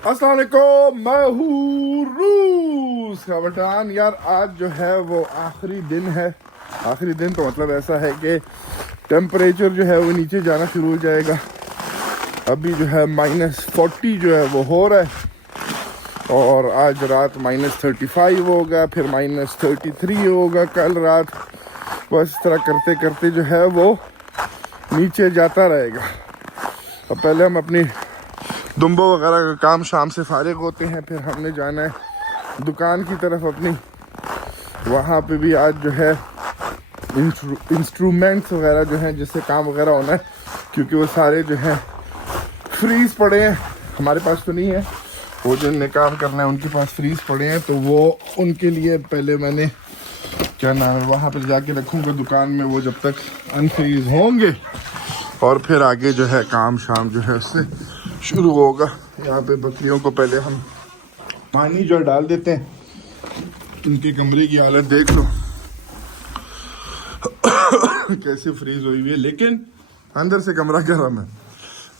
अस्सलाम वालेकुम, मैं हूँ रूस का बटान। यार आज जो है वो आखिरी दिन है। आखिरी दिन तो मतलब ऐसा है कि टेम्परेचर जो है वो नीचे जाना शुरू हो जाएगा। अभी जो है -40 जो है वो हो रहा है और आज रात -35 होगा, फिर -33 होगा कल रात। बस इस तरह करते करते जो है वो नीचे जाता रहेगा। अब पहले हम अपनी दुम्बो वगैरह का काम शाम से फारिग होते हैं, फिर हमने जाना है दुकान की तरफ अपनी। वहाँ पे भी आज जो है इंस्ट्रूमेंट्स वगैरह जो हैं जिससे काम वगैरह होना है, क्योंकि वो सारे जो हैं फ्रीज़ पड़े हैं। हमारे पास तो नहीं है, वो जिनने काम करना है उनके पास फ्रीज़ पड़े हैं, तो वो उनके लिए पहले मैंने क्या नाम है वहाँ पर जाके रखूँगा दुकान में, वो जब तक अनफ्रीज़ होंगे और फिर आगे जो है काम शाम जो है उससे शुरू होगा। यहाँ पे बकरियों को पहले हम पानी जो डाल देते हैं। उनके कमरे की हालत देख लो कैसे फ्रीज हुई हुई है, लेकिन अंदर से कमरा गर्म है।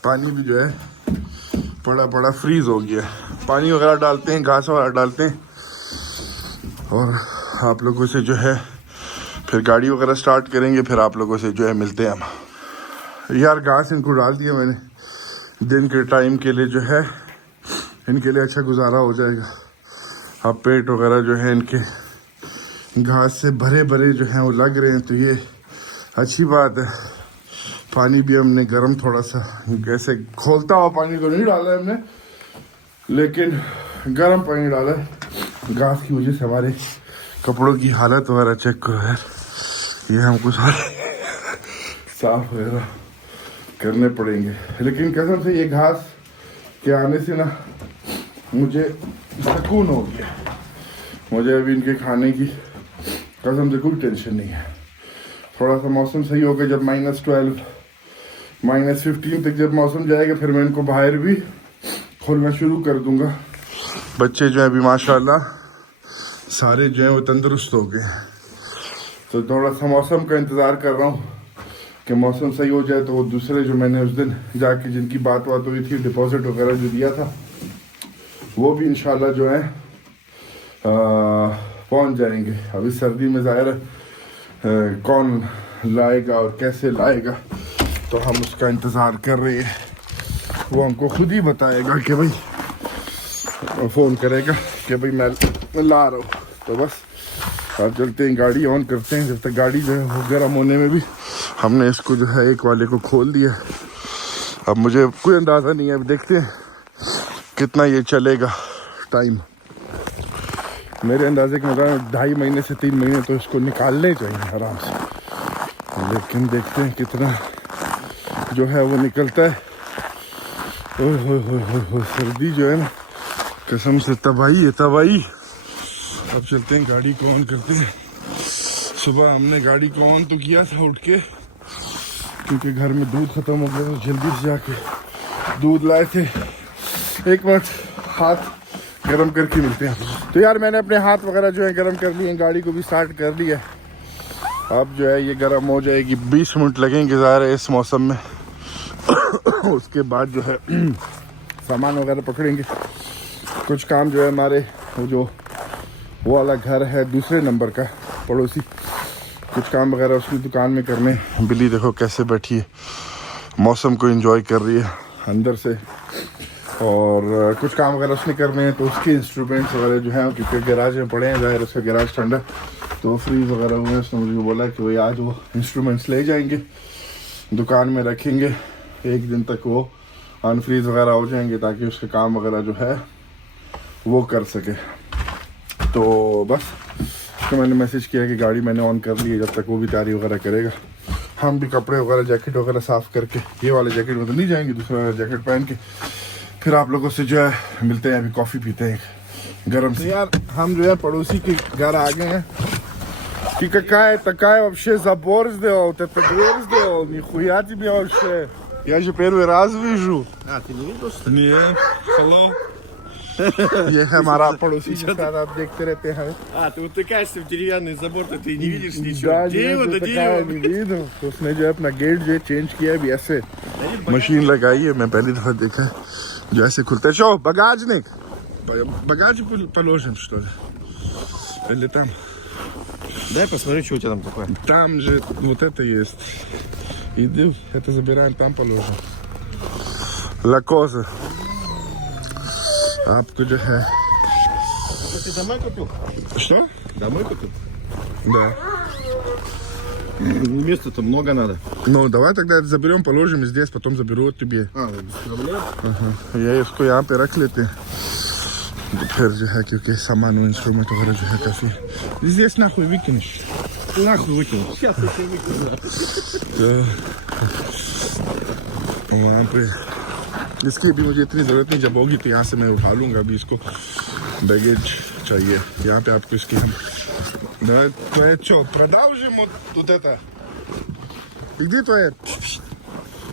पानी भी जो है पड़ा पड़ा फ्रीज हो गया है। पानी वगैरह डालते हैं, घास वगैरह डालते हैं और आप लोगों से जो है फिर गाड़ी वगैरह स्टार्ट करेंगे। फिर आप लोगों से जो है मिलते हैं हम। यार घास इनको डाल दिया मैंने दिन के टाइम के लिए, जो है इनके लिए अच्छा गुजारा हो जाएगा। अब पेट वगैरह जो है इनके घास से भरे भरे जो हैं वो लग रहे हैं, तो ये अच्छी बात है। पानी भी हमने गर्म थोड़ा सा, ऐसे खोलता हुआ पानी तो नहीं डाला है हमने, लेकिन गर्म पानी डाला है। घास की वजह से हमारे कपड़ों की हालत वगैरह चेक करो यार, ये हमको सारे साफ वगैरह करने पड़ेंगे। लेकिन कसम से ये घास के आने से ना मुझे सुकून हो गया। मुझे अभी इनके खाने की कसम से कोई टेंशन नहीं है। थोड़ा सा मौसम सही होगा, जब -12 -15 तक जब मौसम जाएगा, फिर मैं इनको बाहर भी खोलना शुरू कर दूंगा। बच्चे जो है अभी माशाल्लाह सारे जो है वो तंदुरुस्त हो गए हैं, तो थोड़ा सा मौसम का इंतज़ार कर रहा हूँ कि मौसम सही हो जाए। तो वो दूसरे जो मैंने उस दिन जाके जिनकी बात हुई थी, डिपॉजिट वगैरह जो दिया था, वो भी इंशाल्लाह जो है पहुंच जाएंगे। अभी सर्दी में ज़ाहिर है कौन लाएगा और कैसे लाएगा, तो हम उसका इंतज़ार कर रहे हैं। वो हमको खुद ही बताएगा कि भाई, फ़ोन करेगा कि भाई मैं ला रहा हूँ। तो बस अब चलते हैं, गाड़ी ऑन करते हैं। जब तक गाड़ी जो है वो गर्म होने में भी हमने इसको जो है एक वाले को खोल दिया। अब मुझे कोई अंदाज़ा नहीं है, अब देखते हैं कितना ये चलेगा टाइम। मेरे अंदाजे के मुताबिक 2.5 महीने से 3 महीने तो इसको निकालने चाहिए आराम से, लेकिन देखते हैं कितना जो है वो निकलता है। ओह सर्दी जो है ना कसम से तबाही है, तबाही। अब चलते हैं, गाड़ी को ऑन करते हैं। सुबह हमने गाड़ी को ऑन तो किया था उठ के, क्योंकि घर में दूध ख़त्म हो गया, तो जल्दी से जाके दूध लाए थे। एक मिनट, हाथ गर्म करके मिलते हैं। तो यार मैंने अपने हाथ वगैरह जो है गर्म कर लिए, गाड़ी को भी स्टार्ट कर लिया। अब जो है ये गर्म हो जाएगी, 20 मिनट लगेंगे ज़ाहिर है इस मौसम में। उसके बाद जो है सामान वगैरह पकड़ेंगे। कुछ काम जो है हमारे वो वाला घर है दूसरे नंबर का पड़ोसी, कुछ काम वगैरह उसकी दुकान में करने। बिल्ली देखो कैसे बैठी है, मौसम को एंजॉय कर रही है अंदर से। और कुछ काम वगैरह उसने करने हैं, तो उसके इंस्ट्रूमेंट्स वगैरह जो हैं, क्योंकि गैराज में पड़े हैं, ज़ाहिर उसका गैराज ठंडा तो फ्रीज वगैरह हुए हैं। उसने मुझे बोला कि भाई आज वो इंस्ट्रूमेंट्स ले जाएंगे, दुकान में रखेंगे, एक दिन तक वो अनफ्रीज वगैरह हो जाएंगे, ताकि उसके काम वगैरह जो है वो कर सके। तो बस तो मैंने मैसेज किया कि गाड़ी मैंने ऑन कर ली है, जब तक वो भी तैयारी वगैरह करेगा। हम भी कपड़े वगैरह जैकेट वगैरह साफ़ करके, ये वाले जैकेट में तो नहीं जाएंगे, दूसरा वाला जैकेट पहन के फिर आप लोगों से जो है मिलते हैं। अभी कॉफ़ी पीते हैं गर्म से। यार हम जो है पड़ोसी के घर आ गए हैं। कि такая вообще забор сделал, это дверь сделал, нихуя тебе вообще. Я же первый раз вижу. Ты не видел, что ли? Нет, hello. ये है हमारा पड़ोसी के साथ आप देखते रहते हैं। ты утыкаешься в деревянный забор, то ты не видишь ничего. Да, Дерево नहीं, до तो дерева. नहीं видно। तो उसने जो है अपना गेट जो है चेंज किया है, अभी ऐसे मशीन लगाई है। मैं पहली दफ़ा देखा है जो ऐसे खुलते हैं schau Bagažnik Багажник положим что ли или там Дай посмотри, что у тебя там такое. там же вот это есть иди это забираем там положим La cosa आपको जो है Ты домой купил? что Домой купил? да Места-то много надо. ну давай тогда это заберем положим здесь потом заберу тебе Без проблем. ये इसको यहाँ पे रख लेते हैं तो फिर जो है क्योंकि सामान इंस्ट्रूमेंट वगैरह जो है काफी здесь нахуй выкинешь Нахуй выкинул. Сейчас я тебе выкину. तो वहाँ पे इसकी अभी मुझे इतनी ज़रूरत नहीं जब होगी तो यहाँ से मैं उठा लूँगा अभी इसको बैगेज चाहिए यहाँ पे आपको इसकी हम давай твоя что продолжим вот это и где твоя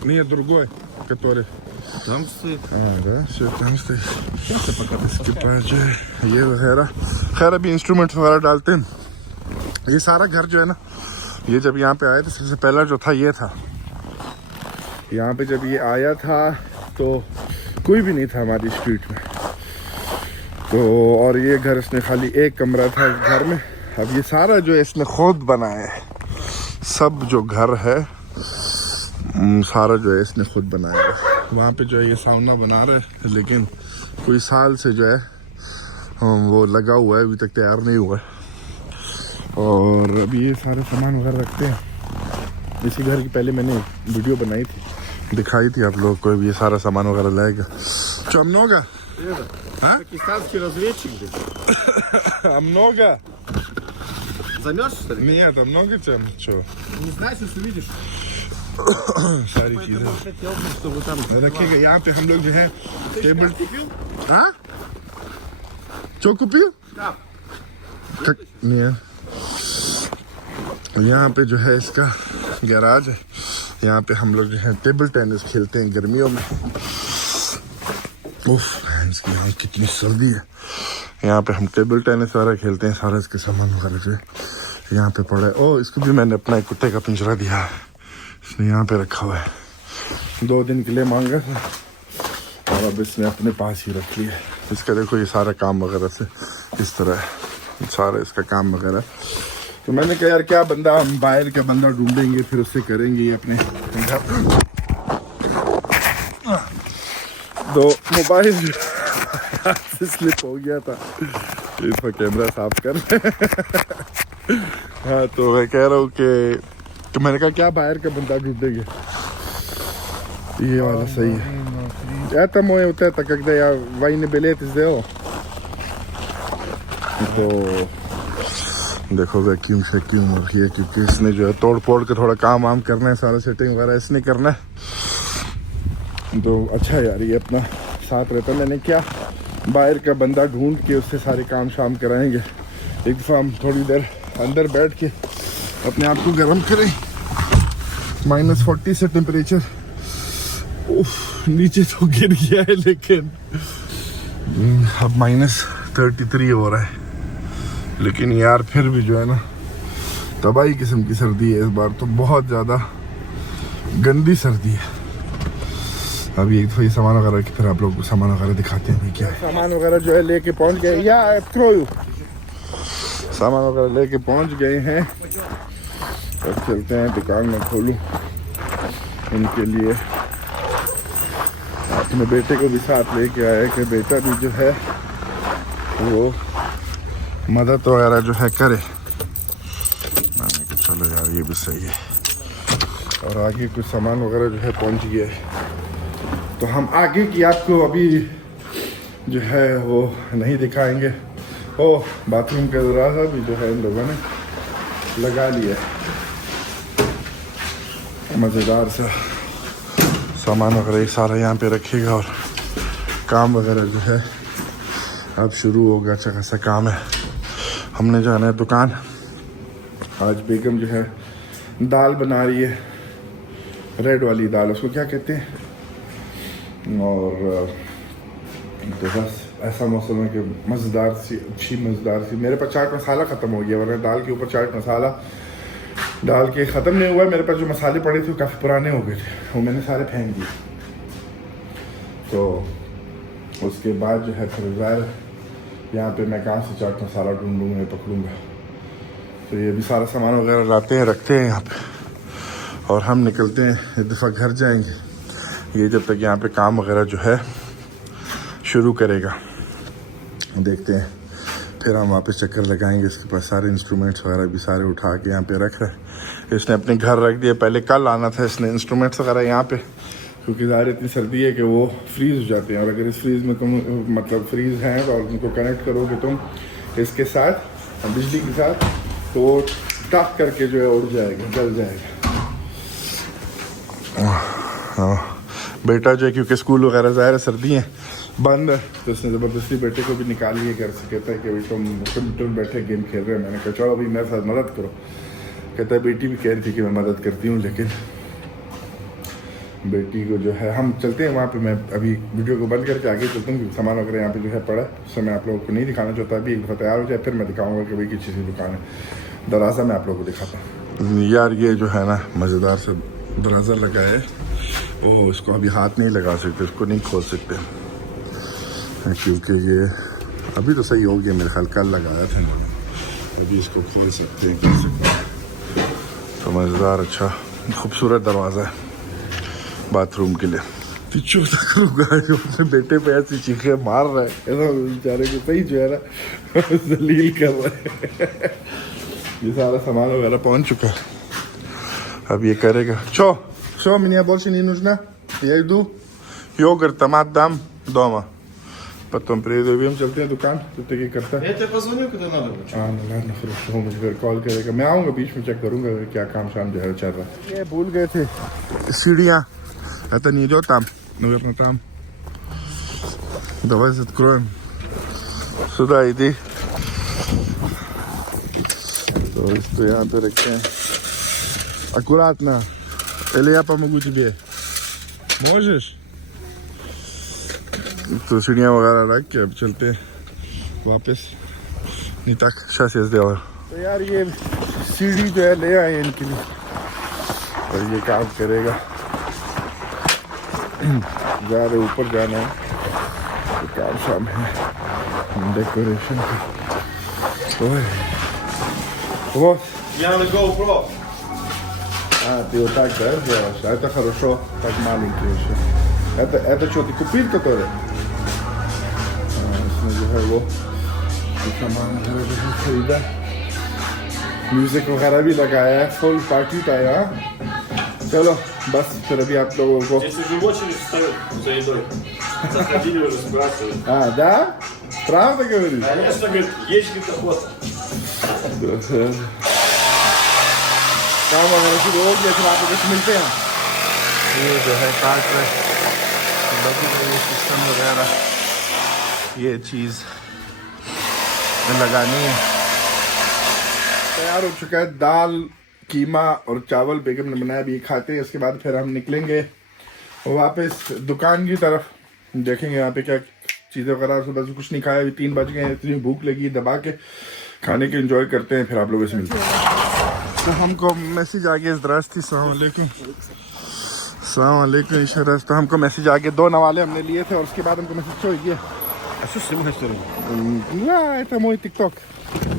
нет другой который Там стоит. да все там стоит Сейчас я пока इसके पास जो है ये वगैरह खैर अभी इंस्ट्रूमेंट वगैरह डालते हैं ये सारा घर जो है ना ये जब यहाँ पे आया तो सबसे पहला जो था ये था यहाँ पे जब ये आया था तो कोई भी नहीं था हमारी स्ट्रीट में तो और ये घर इसने खाली एक कमरा था घर में अब ये सारा जो है इसने खुद बनाया है सब जो घर है सारा जो है इसने खुद बनाया है वहाँ पे जो है ये साउना बना रहे हैं लेकिन कोई साल से जो है वो लगा हुआ है अभी तक तैयार नहीं हुआ है और अभी ये सारे सामान वगैरह रखते हैं इसी घर की पहले मैंने वीडियो बनाई थी दिखाई थी आप लोगों को अभी ये सारा सामान वगैरह लाएगा что много а Пакистанский разведчик, блин. а много Замерз, что ли? нет а много тем что Не знаю, сейчас увидишь. सारी चीजें Поэтому хотел бы, чтобы там... रखिएगा यहाँ पे हम लोग जो है Ты टेबल купил? हाँ что купил Да. как нет यहाँ पे जो है इसका गैराज है यहाँ पे हम लोग जो है टेबल टेनिस खेलते हैं गर्मियों में उफ इसकी यहाँ कितनी सर्दी है यहाँ पे हम टेबल टेनिस वगैरह खेलते हैं सारा इसके सामान वगैरह जो है यहाँ पे पड़ा है ओ इसको भी मैंने अपना एक कुत्ते का पिंजरा दिया है इसने यहाँ पे रखा हुआ है 2 दिन के लिए मांगा था और अब इसने अपने पास ही रख लिया इसका देखो ये सारा काम वगैरह से इस तरह है सारा इसका काम वगैरह तो मैंने कहा यार क्या बंदा हम बाहर का बंदा ढूंढेंगे फिर उससे करेंगे ये अपने तो मोबाइल से स्लिप हो गया था इसका कैमरा साफ कर हाँ तो मैं कह रहा हूँ कि तो मैंने कहा क्या बाहर का बंदा ढूंढेंगे ये वाला सही है это мой вот это когда я военный билет сделал तो देखो वैक्यूम शैक्यूम और ये क्योंकि इसने जो है तोड़ फोड़ के थोड़ा काम वाम करना है सारा सेटिंग वगैरह इसने करना है तो अच्छा यार ये अपना साथ रहता मैंने क्या बाहर का बंदा ढूंढ के उससे सारे काम शाम कराएंगे एक दफ़ा हम थोड़ी देर अंदर बैठ के अपने आप को गर्म करें -40 से टेम्परेचर नीचे तो गिर गया है लेकिन अब -33 हो रहा है लेकिन यार फिर भी जो है ना तबाही किस्म की सर्दी है इस बार तो बहुत ज़्यादा गंदी सर्दी है अभी एक दफ़ा ये सामान वगैरह की फिर आप लोग को सामान वगैरह दिखाते हैं क्या है सामान वगैरह जो है लेके पहुंच गए या सामान वगैरह लेके पहुंच गए हैं अब चलते हैं दुकान में खोलूं इनके लिए अपने बेटे को भी साथ लेके आया कि बेटा भी जो है वो मदद वगैरह जो है करे मैंने कहा चलो यार ये भी सही है और आगे कुछ सामान वगैरह जो है पहुंच गया है तो हम आगे की आपको अभी जो है वो नहीं दिखाएंगे ओ बाथरूम का दरवाज़ा भी जो है इन लोगों ने लगा लिया है मज़ेदार सा सामान वगैरह सारा यहाँ पे रखिएगा और काम वगैरह जो है अब शुरू होगा अच्छा खासा काम है हमने जाना है दुकान आज बेगम जो है दाल बना रही है रेड वाली दाल उसको क्या कहते हैं और तो बस ऐसा मौसम है कि मज़ेदार सी अच्छी मज़ेदार सी मेरे पास चाट मसाला ख़त्म हो गया वरना दाल के ऊपर चाट मसाला डाल के ख़त्म नहीं हुआ मेरे पास जो मसाले पड़े थे वो काफ़ी पुराने हो गए थे वो मैंने सारे फेंक दिए तो उसके बाद जो है फिर ज़ाहिर यहाँ पे मैं कहाँ से चाट मसाला ढूंढूंगा पकड़ूंगा। तो ये भी सारा सामान वगैरह लाते हैं रखते हैं यहाँ पे और हम निकलते हैं, एक दफ़ा घर जाएंगे। ये जब तक यहाँ पे काम वगैरह जो है शुरू करेगा, देखते हैं, फिर हम वापस चक्कर लगाएंगे। इसके पास सारे इंस्ट्रूमेंट्स वगैरह भी सारे उठा के यहाँ पे रख रहे हैं। इसने अपने घर रख दिए, पहले कल आना था इसने इंस्ट्रूमेंट्स वगैरह यहाँ पे, क्योंकि ज़ाहिर इतनी सर्दी है कि वो फ्रीज़ हो जाते हैं। और अगर इस फ्रीज़ में तुम मतलब फ्रीज़ हैं और उनको कनेक्ट करोगे तुम इसके साथ बिजली के साथ, तो वो टक करके जो है उड़ जाएगा, जल जाएगा। बेटा जो है क्योंकि स्कूल वगैरह ज़ाहिर है सर्दी हैं बंद है, तो उसने ज़बरदस्ती बेटे को भी निकाल लिया घर से। कहता है कि भाई तुम बैठे गेम खेल रहे हो। मैंने कहा चलो अभी मेरे साथ मदद करो। कहता है बेटी भी कह रही थी कि मैं मदद करती हूँ, लेकिन बेटी को जो है हम चलते हैं वहाँ पे। मैं अभी वीडियो को बंद करके आगे चलता हूँ, सामान वगैरह यहाँ पे जो है पड़ा है, उससे मैं आप लोगों को नहीं दिखाना चाहता। अभी एक दफ़ा तैयार हो जाए फिर मैं दिखाऊँगा कि भाई किस चीज़ की दुकान है। दरवाज़ा मैं आप लोगों को दिखाता हूँ। यार ये जो है ना मज़ेदार से दरवाज़ा लगा है, वो इसको अभी हाथ नहीं लगा सकते, इसको नहीं खोल सकते, क्योंकि ये अभी तो सही हो गया मेरे ख्याल, कल लगाया था मैंने। अभी इसको खोल सकते हैं, कर सकते हैं। तो मज़ेदार अच्छा खूबसूरत दरवाज़ा है बाथरूम के लिए। पिछू तक रुका है, अपने बेटे पे ऐसी चीखें मार रहा है, ऐसा बेचारे को सही जो है ना जलील कर रहा है। ये सारा सामान वगैरह पहुंच चुका है, अब ये करेगा। Čo mne больше не нужно? Я иду. Йогурт, томат дам дома. Потом приеду, हम चलते हैं दुकान, तब तक ये करता है। Я тебе позвоню, когда надо будет. हाँ ладно, хорошо, मुझे फिर कॉल करेगा। मैं आऊँगा बीच में, चेक करूँगा क्या काम शाम जो है चल रहा है। ये भूल गए थे सीढ़ियाँ. Это не идет там, наверное там. Давай откроем. Сюда иди. То есть यहाँ पे रखते हैं. Аккуратно. Или я помогу тебе? Можешь? तो सीढ़ियाँ वगैरह रख के अब चलते हैं वापस। नहीं तक сейчас я сделаю। तो यार ये सीढ़ी जो है ले आए इनके लिए और ये काम करेगा। जा रहे ऊपर जाना है, तो काम शाम है डेकोरेशन की। Вот. Я на GoPro. Ты вот так, да, делаешь? Это хорошо, так маленькие еще. Это что, ты купил, который? इसमें जो है वो सामान खरीदा, म्यूजिक वगैरह भी लगाया है, फुल पार्टी टाइम। चलो बस फिर अभी आप लोगों को Здесь уже очередь встают за едой. Заходили уже, спрашивали. да? Правда говоришь? Конечно, говорит, есть ли охота. काम वगैरह शुरू हो गया, फिर आप लोग मिलते हैं। ये जो है काट रहे ये सिस्टम वगैरह, ये चीज़ लगानी है। तैयार हो चुका है दाल, कीमा और चावल बेगम ने बनाया, भी खाते हैं। इसके बाद फिर हम निकलेंगे वापस दुकान की तरफ, देखेंगे यहाँ पे क्या चीज़ें वगैरह। सुबह से कुछ नहीं खाया, अभी 3 बज गए, इतनी भूख लगी, दबा के खाने के एंजॉय करते हैं, फिर आप लोगों से मिलते हैं। तो हमको मैसेज आ गया, ज़रास्ती सलामकुम इशरत। तो हमको मैसेज आ गया, 2 नवाले हमने लिए थे और उसके बाद हमको मैसेज छोड़ गया। А что с ним история? Да, это мой टिकटॉक,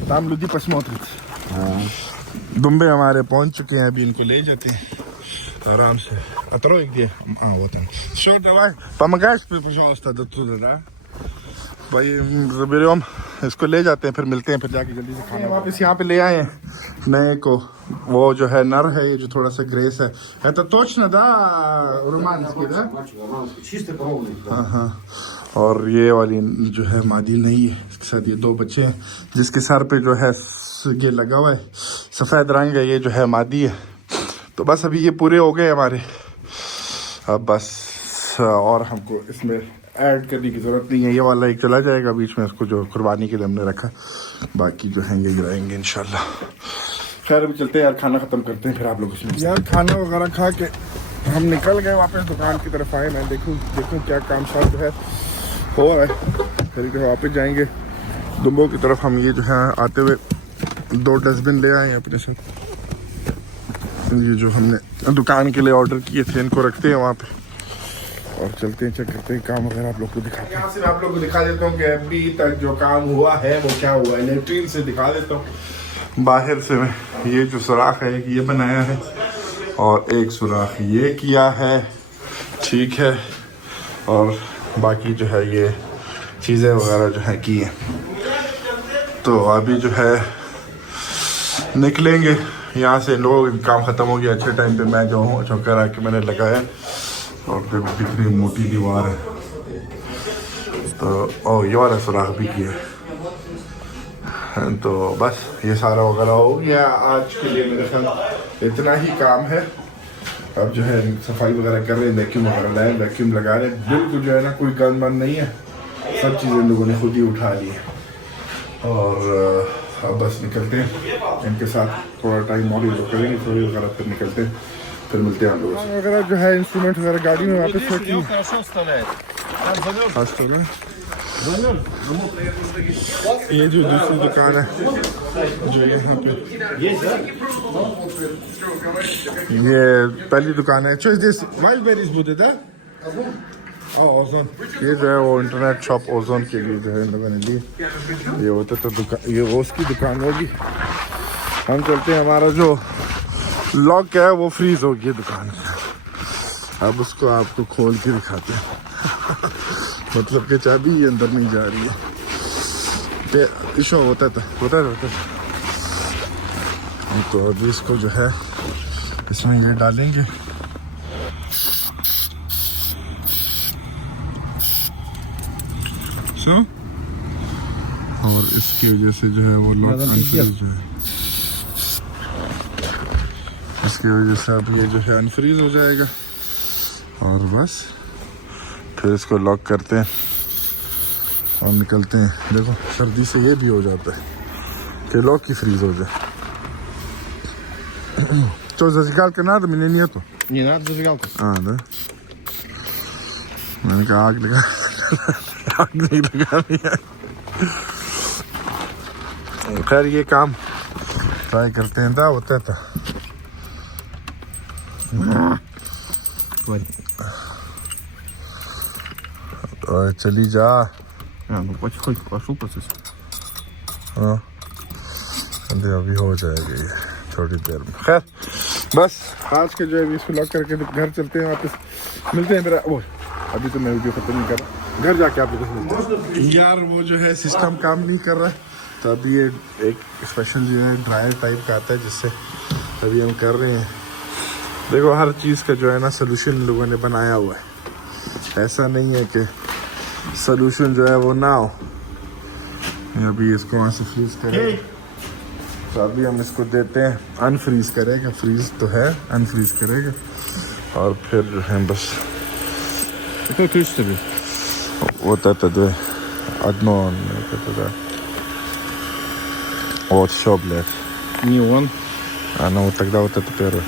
там люди посмотрят। दुम्बे हमारे पहुंच चुके हैं, अभी इनको ले जाते हैं आराम से। А трое где? Вот он. Все, давай, помогаешь, пожалуйста, до туда, да? भाई заберем इसको, ले जाते हैं, फिर मिलते हैं, फिर जाके जल्दी से खाना वापस यहाँ पे ले आए हैं नए को। वो जो है नर है, ये जो थोड़ा सा ग्रेस है। Это точно, да, румынский, да? Чисто пробный. हाँ। और ये वाली जो है मादी नहीं है, इसके साथ ये 2 बच्चे हैं, जिसके सर पे जो है ये लगा हुआ है सफ़ेद रंग है, ये जो है मादी है। तो बस अभी ये पूरे हो गए हमारे, अब बस और हमको इसमें ऐड करने की ज़रूरत नहीं है। ये वाला एक चला जाएगा बीच में, इसको जो कुर्बानी के लिए हमने रखा, बाकी जो हैं ये रहेंगे इंशाल्लाह। खैर अभी चलते हैं यार, खाना ख़त्म करते हैं, फिर आप लोग इसमें यार खाना वगैरह खा के हम निकल गए वापस दुकान की तरफ आए। मैं देखूँ क्या काम शाम जो है हो रहा है, फिर जो वापस जाएंगे दुम्बों की तरफ। हम ये जो है आते हुए 2 डस्टबिन ले आए हैं अपने साथ, ये जो हमने दुकान के लिए ऑर्डर किए थे, इनको रखते हैं वहाँ पे और चलते हैं, चेक करते हैं काम वगैरह आप लोग को दिखाते हैं। यहाँ से मैं आप लोग को दिखा देता हूँ कि अभी तक जो काम हुआ है वो क्या हुआ है। लेट्रिन से दिखा देता हूँ। बाहर से मैं ये जो सुराख है ये बनाया है और एक सुराख ये किया है, ठीक है। और बाकी जो है ये चीज़ें वगैरह जो है की हैं। तो अभी जो है निकलेंगे यहाँ से। लोग काम ख़त्म हो गया, अच्छे टाइम पे मैं जो हूँ चौकर आके मैंने लगाया और देखो कितनी मोटी दीवार है। तो ये वाला सुराख भी किया है। तो बस ये सारा वगैरह हो गया आज के लिए। मेरे ख्याल इतना ही काम है। अब जो है सफाई वगैरह कर रहे हैं, वैक्यूम वगैरह लाए, वैक्यूम लगा रहे हैं। बिल्कुल जो है ना कोई गंद बंद नहीं है, सब चीज़ें लोगों ने खुद ही उठा ली है। और अब बस निकलते हैं, इनके साथ थोड़ा टाइम और लोग करेंगे थोड़ी वगैरह, फिर निकलते हैं, फिर मिलते हैं हम लोगों से। वगैरह जो है इंस्ट्रूमेंट वगैरह गाड़ी में वापस रखी ये जो दूसरी दुकान है जो यहाँ पे, ये पहली दुकान है। ओजोन, ये जो है वो इंटरनेट शॉप ओजोन के लिए जो है इन लोगों ने ली। ये होता तो दुकान, ये उसकी दुकान होगी। हम चलते हैं, हमारा जो लॉक है वो फ्रीज हो गया दुकान का। अब उसको आपको खोल के दिखाते हैं मतलब कि चाबी ये अंदर नहीं जा रही है। इशू होता था। तो अभी इसको जो है इसमें ये डालेंगे। और इसकी वजह से जो है वो लॉक अनफ्रीज है। इसकी वजह से अब ये जो है अनफ्रीज हो जाएगा और बस फिर इसको लॉक करते हैं और निकलते हैं। देखो सर्दी से ये भी हो जाता है कि लॉक ही फ्रीज हो जाए। तो зажигалка надо, меня нету. Не надо зажигалку. Да. मैंने कहा आग लगा आग नहीं लगानी है। खैर ये काम ट्राई करते हैं। होता था और चली जा। Потихоньку пошел процесс. हाँ अभी हो जाएगा ये थोड़ी देर में। खैर बस आज के जो है इसको लॉक करके घर चलते हैं, वापस मिलते हैं। मेरा वो अभी तो मैं वीडियो खत्म नहीं कर रहा, घर जाके आप लोग यार वो जो है सिस्टम काम नहीं कर रहा है। तो अभी ये एक स्पेशल जो है ड्रायर टाइप का आता है जिससे अभी हम कर रहे हैं। देखो हर चीज़ का जो है ना सोल्यूशन लोगों ने बनाया हुआ है। ऐसा नहीं है कि सोल्यूशन जो है वो ना हो। अभी इसको वहाँ से फ्रीज करें तो अभी हम इसको देते हैं अनफ्रीज करेगा। फ्रीज तो है, अनफ्रीज करेगा और फिर जो है बस вот это да, одно это да. Вот все, блядь. Не он. Ну вот тогда вот это первое.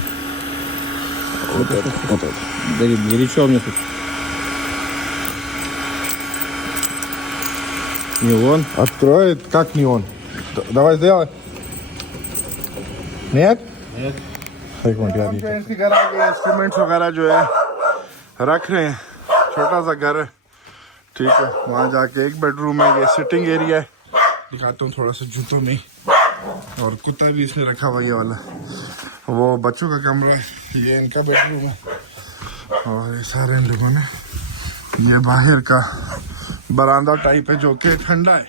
Вот это. Да горячо мне тут. Не он. Откроет, как не он. Давай сделай. Нет? Нет. एक मिनट यार, इंस्ट्रूमेंट्स वगैरह जो है रख रहे हैं। छोटा सा घर है, ठीक है। वहाँ जाके एक बेडरूम है, ये सिटिंग एरिया है। दिखाता हूँ थोड़ा सा जूतों में। और कुत्ता भी इसमें रखा हुआ ये वाला। वो बच्चों का कमरा है, ये इनका बेडरूम है। और ये सारे इन लोगों ने, ये बाहर का बरामदा टाइप है जो कि ठंडा है,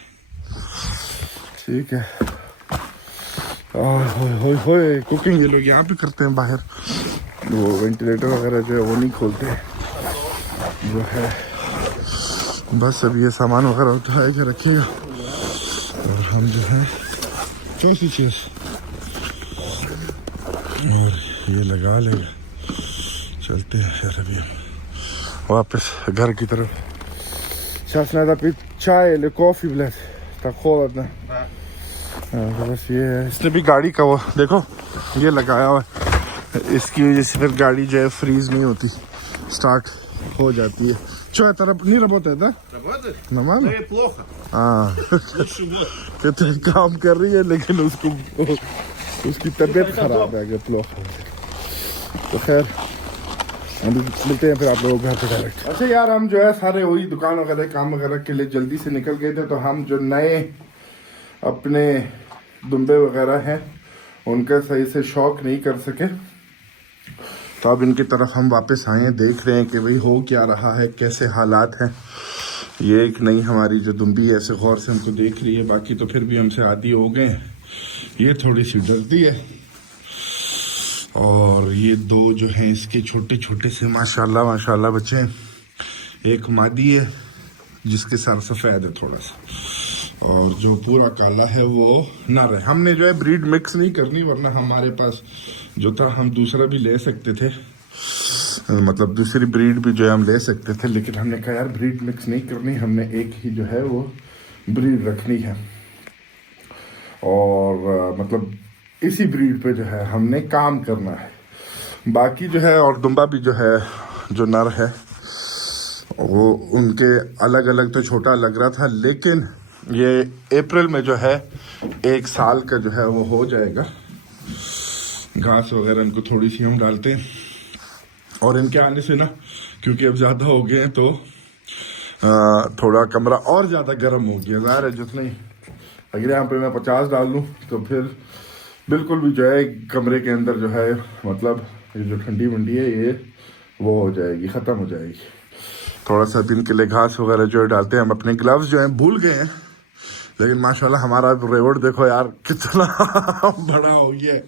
ठीक है। होए कुकिंग ये लोग यहाँ पे करते हैं बाहर। वो वेंटिलेटर वगैरह जो है वो नहीं खोलते जो है। बस अब ये सामान वगैरह उठा के रखेगा और हम जो है चौथी चीज और ये लगा लेगा। चलते हैं फिर अभी हम वापस घर की तरफ। Сейчас надо пить чай или кофе, блядь. Так холодно. तो बस ये है। इसने भी गाड़ी का वो देखो ये लगाया हुआ है। इसकी वजह से फिर गाड़ी जो है फ्रीज नहीं होती, स्टार्ट हो जाती है। Что это не работает, да? Работает? Нормально? Да и плохо. कहते काम कर रही है लेकिन उसको उसकी तबीयत खराब है अगर प्लॉफ। तो खैर अभी मिलते हैं फिर आप लोगों के घर पे डायरेक्ट। अच्छा यार, हम जो है सारे वही दुकान वगैरह काम वगैरह के लिए जल्दी से निकल गए थे, तो हम जो नए अपने दुम्बे वगैरह हैं उनका सही से शौक नहीं कर सके, तो अब इनकी तरफ हम वापस आए हैं, देख रहे हैं कि भाई हो क्या रहा है, कैसे हालात हैं। ये एक नई हमारी जो दुम्बी है ऐसे गौर से हमको देख रही है, बाकी तो फिर भी हमसे आदी हो गए हैं। ये थोड़ी सी डरती है, और ये दो जो हैं इसके छोटे छोटे से माशाल्लाह माशाल्लाह बच्चे हैं। एक मादी है जिसके सर सफ़ेद है थोड़ा सा, और जो पूरा काला है वो नर है। हमने जो है ब्रीड मिक्स नहीं करनी, वरना हमारे पास जो था हम दूसरा भी ले सकते थे, मतलब दूसरी ब्रीड भी जो है हम ले सकते थे, लेकिन हमने कहा यार ब्रीड मिक्स नहीं करनी, हमने एक ही जो है वो ब्रीड रखनी है, और मतलब इसी ब्रीड पे जो है हमने काम करना है। बाकी जो है और दुम्बा भी जो है जो नर है वो उनके अलग अलग तो छोटा लग रहा था, लेकिन ये अप्रैल में जो है 1 साल का जो है वो हो जाएगा। घास वगैरह इनको थोड़ी सी हम डालते हैं, और इनके आने से ना क्योंकि अब ज़्यादा हो गए हैं तो थोड़ा कमरा और ज़्यादा गर्म हो गया। ज़ाहिर है जितने अगर यहाँ पे मैं 50 डाल लूँ तो फिर बिल्कुल भी जो है कमरे के अंदर जो है मतलब ये जो ठंडी वंडी है ये वो हो जाएगी, ख़त्म हो जाएगी। थोड़ा सा भी इनके लिए घास वगैरह जो है डालते हैं। हम अपने ग्लव्स जो हैं भूल गए हैं, लेकिन माशाल्लाह हमारा रेवड़ देखो यार कितना बड़ा हो गया है।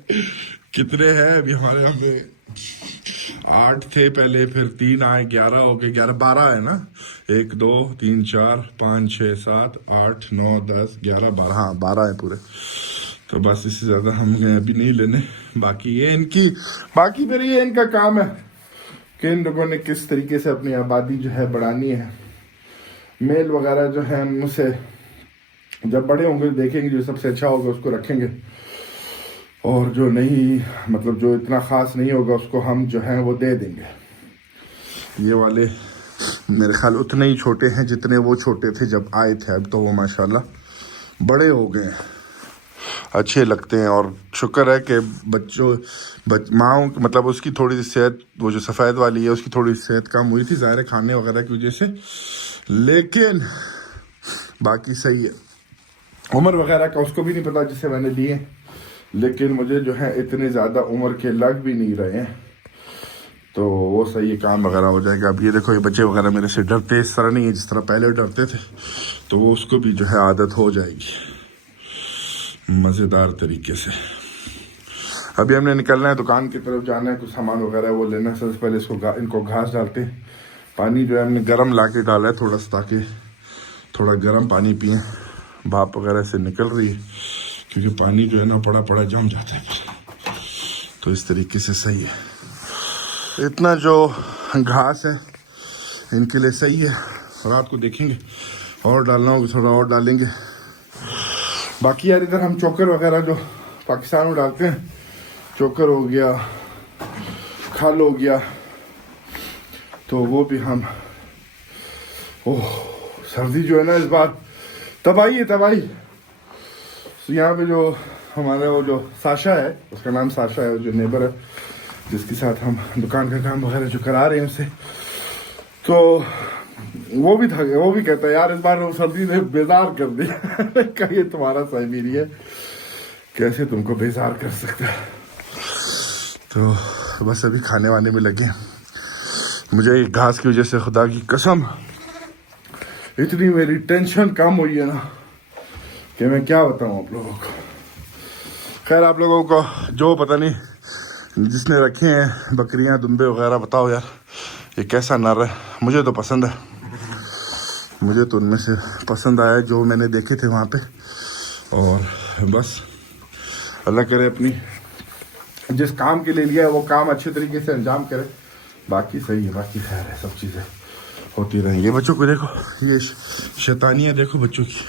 कितने हैं अभी हमारे यहाँ पे 8 थे पहले, फिर 3 आए, 11 हो गए, 11 12 है ना, 1 2 3 4 5 6 7 8 9 10 11 12, हाँ 12 है पूरे। तो बस इससे ज़्यादा हम अभी नहीं लेने। बाकी ये इनकी बाकी फिर ये इनका काम है कि इन लोगों ने किस तरीके से अपनी आबादी जो है बढ़ानी है। मेल वगैरह जो है मुझसे जब बड़े होंगे देखेंगे, जो सबसे अच्छा होगा उसको रखेंगे, और जो नहीं मतलब जो इतना ख़ास नहीं होगा उसको हम जो है वो दे देंगे। ये वाले मेरे ख्याल उतने ही छोटे हैं जितने वो छोटे थे जब आए थे, अब तो वो माशाल्लाह बड़े हो गए हैं, अच्छे लगते हैं। और शुक्र है कि माँ मतलब उसकी थोड़ी सी सेहत, वो जो सफ़ेद वाली है उसकी थोड़ी सेहत कम हुई थी ज़ाहिर खाने वगैरह की वजह से, लेकिन बाकी सही है। उम्र वगैरह का उसको भी नहीं पता जिसे मैंने दिए, लेकिन मुझे जो है इतने ज़्यादा उम्र के लग भी नहीं रहे हैं, तो वो सही है, काम वगैरह हो जाएगा। अब ये देखो ये बच्चे वगैरह मेरे से डरते इस तरह नहीं है जिस तरह पहले डरते थे, तो वो उसको भी जो है आदत हो जाएगी मज़ेदार तरीके से। अभी हमने निकलना है, दुकान की तरफ जाना है, कुछ सामान वगैरह वो लेना है। सबसे पहले इनको घास डालते हैं। पानी जो है हमने गर्म ला के डाला है थोड़ा सा, ताकि थोड़ा गर्म पानी पिए, भाप वगैरह से निकल रही है, क्योंकि पानी जो है ना पड़ा जम जाता है, तो इस तरीके से सही है। इतना जो घास है इनके लिए सही है, रात को देखेंगे और डालना होगा थोड़ा और डालेंगे। बाकी यार इधर हम चोकर वगैरह जो पाकिस्तान में डालते हैं, चोकर हो गया, खल हो गया, तो वो भी हम सर्दी जो है ना इस बार तबाही है तबाही। तो यहाँ पे जो हमारा वो जो साशा है, उसका नाम साशा है, जो नेबर है जिसके साथ हम दुकान का काम वगैरह जो करा रहे हैं उससे, तो वो भी कहता है यार इस बार वो सर्दी ने बेजार कर दिया। कहिए तुम्हारा साइबेरिया कैसे तुमको बेजार कर सकता है। तो बस अभी खाने वाने में लगे। मुझे घास की वजह से खुदा की कसम इतनी मेरी टेंशन कम हुई है ना कि मैं क्या बताऊं आप लोगों को। खैर आप लोगों को जो पता नहीं जिसने रखे हैं बकरियां दुम्बे वगैरह, बताओ यार ये कैसा नर है। मुझे तो पसंद है, मुझे तो उनमें से पसंद आया जो मैंने देखे थे वहाँ पे। और बस अल्लाह करे अपनी जिस काम के लिए लिया है वो काम अच्छे तरीके से अंजाम करे, बाकी सही है, बाकी खैर है, सब चीज़ें होती रहेंगी। बच्चों को देखो, ये शैतानियाँ देखो बच्चों की,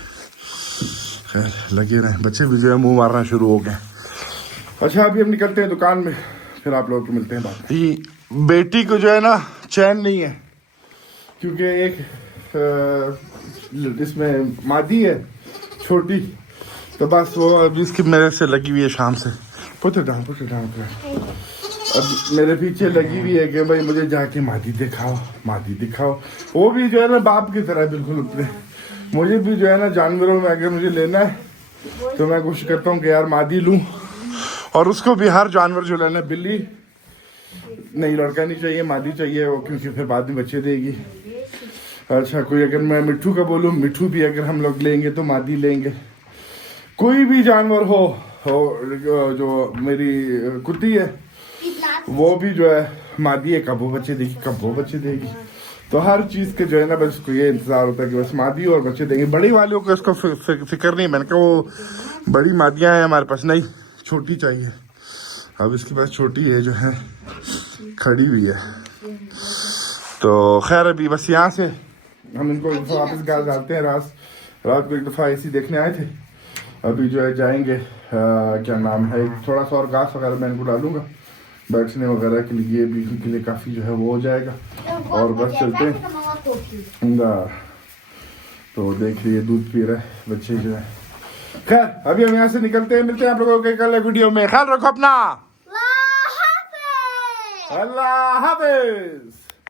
खैर लगे रहे। बच्चे भी जो है मुंह मारना शुरू हो गए। अच्छा अभी हम निकलते हैं दुकान में, फिर आप लोगों को मिलते हैं बात। बेटी को जो है ना चैन नहीं है, क्योंकि एक इसमें मादी है छोटी, तो बस वो अभी इसकी मेरे से लगी हुई है शाम से। पुट डाउन अब मेरे पीछे लगी हुई है कि भाई मुझे जाके मादी दिखाओ, मादी दिखाओ। वो भी जो है ना बाप की तरह बिल्कुल अपने। मुझे भी जो है ना जानवरों में अगर मुझे लेना है तो मैं कोशिश करता हूँ कि यार मादी लूँ। और उसको भी हर जानवर जो लेना है, बिल्ली नहीं, लड़का नहीं चाहिए, मादी चाहिए वो, क्योंकि फिर बाद में बच्चे देगी। अच्छा कोई अगर मैं मिट्ठू का बोलूँ, मिट्ठू भी अगर हम लोग लेंगे तो मादी लेंगे। कोई भी जानवर हो जो मेरी कुत्ती है वो भी जो है मादी है, कब वो बच्चे देगी, कब वो बच्चे देगी। तो हर चीज के जो है ना बस को ये इंतजार होता है कि बस मादी और बच्चे देंगे। बड़ी वालों को इसको फिक्र नहीं। मैंने कहा वो बड़ी मादियां हैं हमारे पास, नहीं छोटी चाहिए। अब इसके पास छोटी है जो है खड़ी हुई है। तो खैर अभी बस यहाँ से हम इनको एक दफा वापस घर डालते हैं। रात को एक दफा ऐसी देखने आए थे। अभी जो है जाएंगे क्या नाम है, थोड़ा सा और घास वगैरह मैं इनको डालूंगा, बैठने वगैरह के लिए भी इनके लिए काफ़ी जो है वो हो जाएगा। और बस चलते हैं। तो देख लिए दूध पी रहे बच्चे जो है। खैर अभी हम यहाँ से निकलते हैं, मिलते हैं आप लोगों के कल वीडियो में। ख्याल रखो अपना, अल्लाह हाफिज।